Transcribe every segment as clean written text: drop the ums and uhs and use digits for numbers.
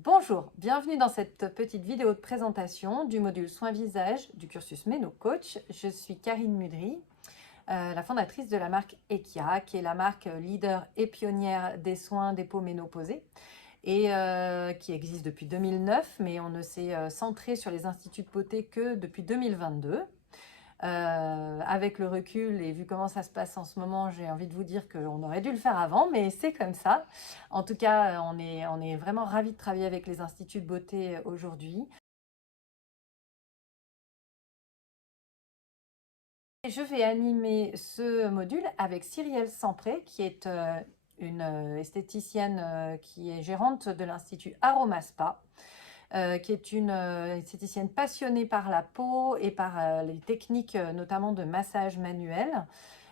Bonjour, bienvenue dans cette petite vidéo de présentation du module soins visage du cursus Ménocoach. Je suis Karine Mudry, la fondatrice de la marque Ekia, qui est la marque leader et pionnière des soins des peaux ménopausées et qui existe depuis 2009, mais on ne s'est centré sur les instituts de beauté que depuis 2022. Avec le recul et vu comment ça se passe en ce moment, j'ai envie de vous dire qu'on aurait dû le faire avant, mais c'est comme ça. En tout cas, on est vraiment ravis de travailler avec les instituts de beauté aujourd'hui. Et je vais animer ce module avec Cyrielle Sampré, qui est une esthéticienne qui est gérante de l'Institut Aromaspa. Qui est une esthéticienne passionnée par la peau et par les techniques notamment de massage manuel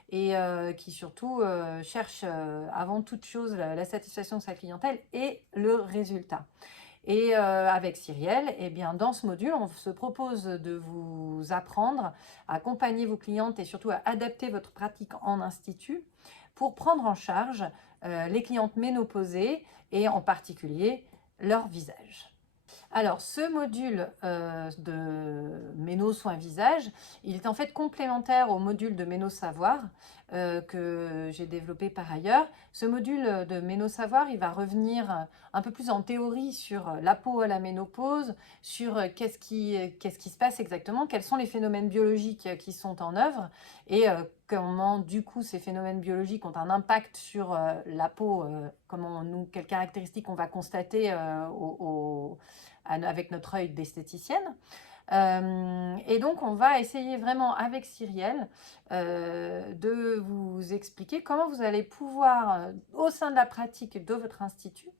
et qui surtout cherche avant toute chose la satisfaction de sa clientèle et le résultat. Et avec Cyrielle, eh bien, dans ce module, on se propose de vous apprendre à accompagner vos clientes et surtout à adapter votre pratique en institut pour prendre en charge les clientes ménopausées et en particulier leur visage. Alors, ce module de Méno Soins Visage, il est en fait complémentaire au module de Méno Savoir que j'ai développé par ailleurs. Ce module de Méno Savoir, il va revenir un peu plus en théorie sur la peau à la ménopause, sur qu'est-ce qui se passe exactement, quels sont les phénomènes biologiques qui sont en œuvre et comment du coup ces phénomènes biologiques ont un impact sur la peau, quelles caractéristiques on va constater avec notre œil d'esthéticienne. Et donc, on va essayer vraiment avec Cyrielle de vous expliquer comment vous allez pouvoir, au sein de la pratique de votre institut,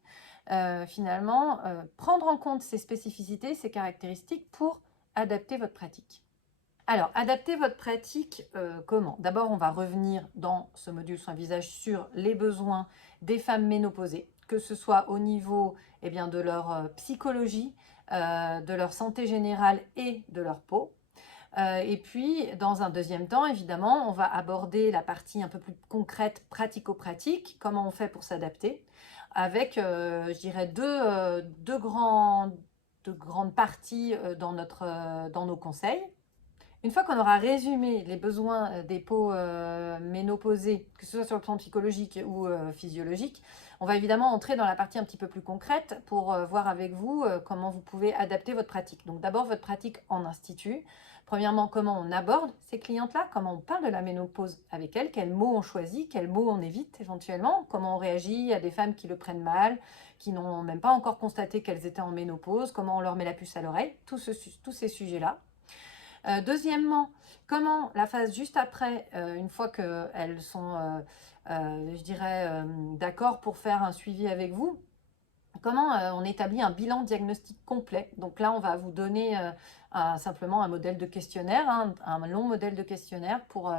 finalement, prendre en compte ces spécificités, ces caractéristiques pour adapter votre pratique. Alors, adapter votre pratique, comment? D'abord, on va revenir dans ce module soins visage sur les besoins des femmes ménopausées, que ce soit au niveau de leur psychologie, de leur santé générale et de leur peau. Et puis, dans un deuxième temps, évidemment, on va aborder la partie un peu plus concrète, pratico-pratique, comment on fait pour s'adapter, avec, je dirais, deux grandes parties dans nos conseils. Une fois qu'on aura résumé les besoins des peaux ménopausées, que ce soit sur le plan psychologique ou physiologique, on va évidemment entrer dans la partie un petit peu plus concrète pour voir avec vous comment vous pouvez adapter votre pratique. Donc d'abord votre pratique en institut. Premièrement, comment on aborde ces clientes-là, comment on parle de la ménopause avec elles, quels mots on choisit, quels mots on évite éventuellement, comment on réagit à des femmes qui le prennent mal, qui n'ont même pas encore constaté qu'elles étaient en ménopause, comment on leur met la puce à l'oreille, tous ces sujets-là. Deuxièmement, comment la phase juste après, une fois qu'elles sont, je dirais, d'accord pour faire un suivi avec vous, comment on établit un bilan diagnostic complet. Donc là, on va vous donner simplement un modèle de questionnaire, hein, un long modèle de questionnaire pour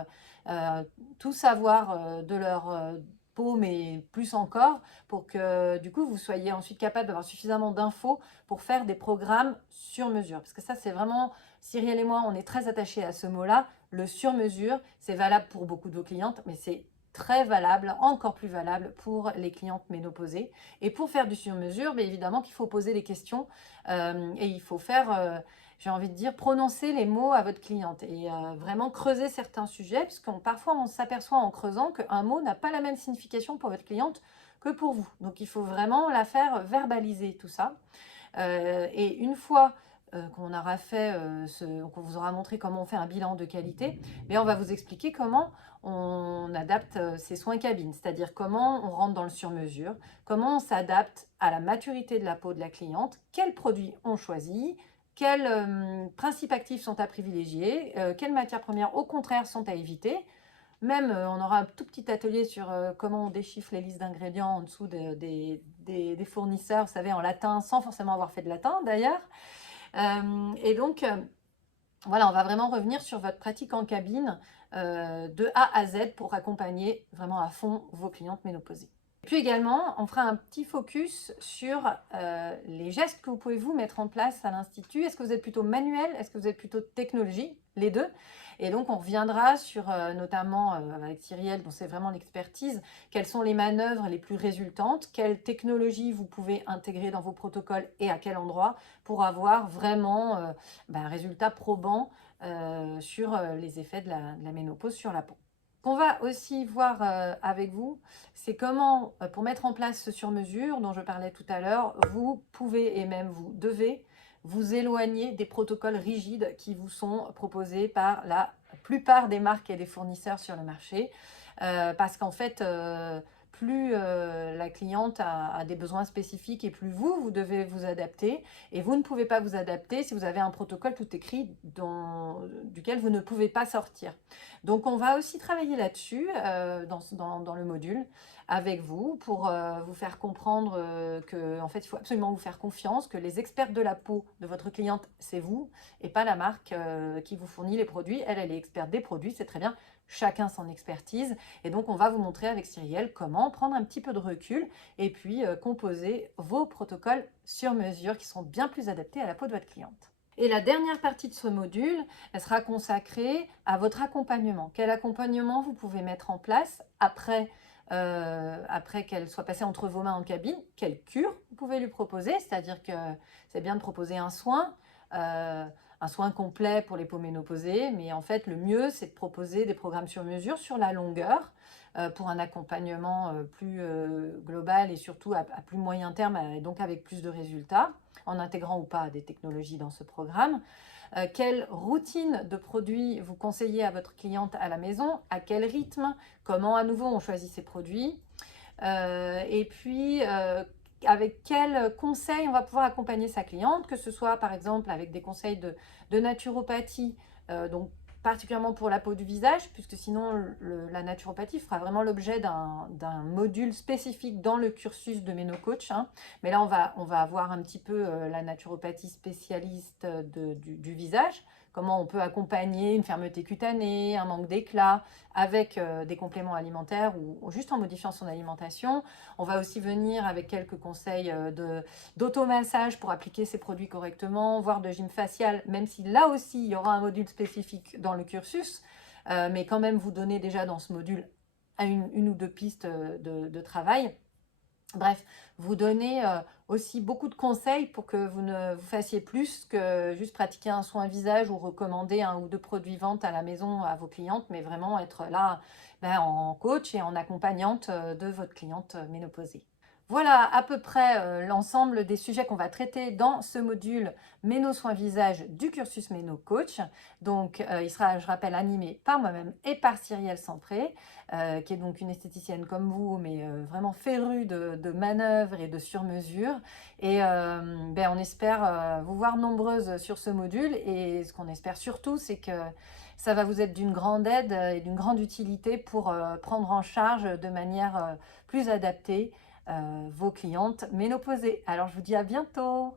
tout savoir de leur peau, mais plus encore, pour que du coup, vous soyez ensuite capable d'avoir suffisamment d'infos pour faire des programmes sur mesure. Parce que ça, c'est vraiment, Cyrielle et moi, on est très attachés à ce mot-là. Le sur mesure, c'est valable pour beaucoup de vos clientes, mais c'est très valable, encore plus valable pour les clientes ménopausées. Et pour faire du sur-mesure, bien évidemment qu'il faut poser des questions et il faut faire, j'ai envie de dire, prononcer les mots à votre cliente et vraiment creuser certains sujets, parce que parfois on s'aperçoit en creusant qu'un mot n'a pas la même signification pour votre cliente que pour vous. Donc il faut vraiment la faire verbaliser tout ça. Et une fois qu'on aura fait, qu'on vous aura montré comment on fait un bilan de qualité, mais on va vous expliquer comment on adapte ces soins cabines, c'est-à-dire comment on rentre dans le sur-mesure, comment on s'adapte à la maturité de la peau de la cliente, quels produits on choisit, quels principes actifs sont à privilégier, quelles matières premières au contraire sont à éviter. Même, on aura un tout petit atelier sur comment on déchiffre les listes d'ingrédients en dessous des fournisseurs, vous savez, en latin, sans forcément avoir fait de latin d'ailleurs. Et donc, voilà, on va vraiment revenir sur votre pratique en cabine de A à Z pour accompagner vraiment à fond vos clientes ménopausées. Puis également, on fera un petit focus sur les gestes que vous pouvez vous mettre en place à l'Institut. Est-ce que vous êtes plutôt manuel? Est-ce que vous êtes plutôt technologie? les deux. Et donc, on reviendra sur, notamment avec Cyrielle, dont c'est vraiment l'expertise, quelles sont les manœuvres les plus résultantes, quelles technologies vous pouvez intégrer dans vos protocoles et à quel endroit pour avoir vraiment un résultat probant sur les effets de la ménopause sur la peau. Ce qu'on va aussi voir avec vous, c'est comment, pour mettre en place ce sur-mesure dont je parlais tout à l'heure, vous pouvez et même vous devez vous éloigner des protocoles rigides qui vous sont proposés par la plupart des marques et des fournisseurs sur le marché. Parce qu'en fait, plus la cliente a des besoins spécifiques et plus vous devez vous adapter. Et vous ne pouvez pas vous adapter si vous avez un protocole tout écrit duquel vous ne pouvez pas sortir. Donc on va aussi travailler là-dessus dans le module avec vous pour vous faire comprendre que en fait, il faut absolument vous faire confiance, que les experts de la peau de votre cliente, c'est vous et pas la marque qui vous fournit les produits. Elle est experte des produits, c'est très bien. Chacun son expertise. Et donc, on va vous montrer avec Cyrielle comment prendre un petit peu de recul et puis composer vos protocoles sur mesure qui sont bien plus adaptés à la peau de votre cliente. Et la dernière partie de ce module, elle sera consacrée à votre accompagnement. Quel accompagnement vous pouvez mettre en place après qu'elle soit passée entre vos mains en cabine? Quelle cure vous pouvez lui proposer? C'est-à-dire que c'est bien de proposer un soin complet pour les peaux ménopausées, mais en fait, le mieux, c'est de proposer des programmes sur mesure sur la longueur pour un accompagnement plus global et surtout à plus moyen terme, et donc avec plus de résultats, en intégrant ou pas des technologies dans ce programme. Quelle routine de produits vous conseillez à votre cliente à la maison? À quel rythme? Comment à nouveau on choisit ces produits? Et puis, avec quels conseils on va pouvoir accompagner sa cliente, que ce soit par exemple avec des conseils de naturopathie, donc particulièrement pour la peau du visage, puisque sinon la naturopathie fera vraiment l'objet d'un module spécifique dans le cursus de MenoCoach. Hein. Mais là, on va avoir un petit peu la naturopathie spécialiste du visage, comment on peut accompagner une fermeté cutanée, un manque d'éclat avec des compléments alimentaires ou juste en modifiant son alimentation. On va aussi venir avec quelques conseils d'automassage pour appliquer ces produits correctement, voire de gym facial, même si là aussi il y aura un module spécifique dans le cursus, mais quand même vous donner déjà dans ce module une ou deux pistes de travail. Bref, vous donnez aussi beaucoup de conseils pour que vous ne vous fassiez plus que juste pratiquer un soin visage ou recommander un ou deux produits vente à la maison à vos clientes, mais vraiment être là en coach et en accompagnante de votre cliente ménopausée. Voilà à peu près l'ensemble des sujets qu'on va traiter dans ce module Méno Soins Visage du cursus Méno Coach. Donc, il sera, je rappelle, animé par moi-même et par Cyrielle Sampré, qui est donc une esthéticienne comme vous, mais vraiment férue de manœuvres et de sur-mesure. Et on espère vous voir nombreuses sur ce module. Et ce qu'on espère surtout, c'est que ça va vous être d'une grande aide et d'une grande utilité pour prendre en charge de manière plus adaptée vos clientes ménopausées. Alors, je vous dis à bientôt!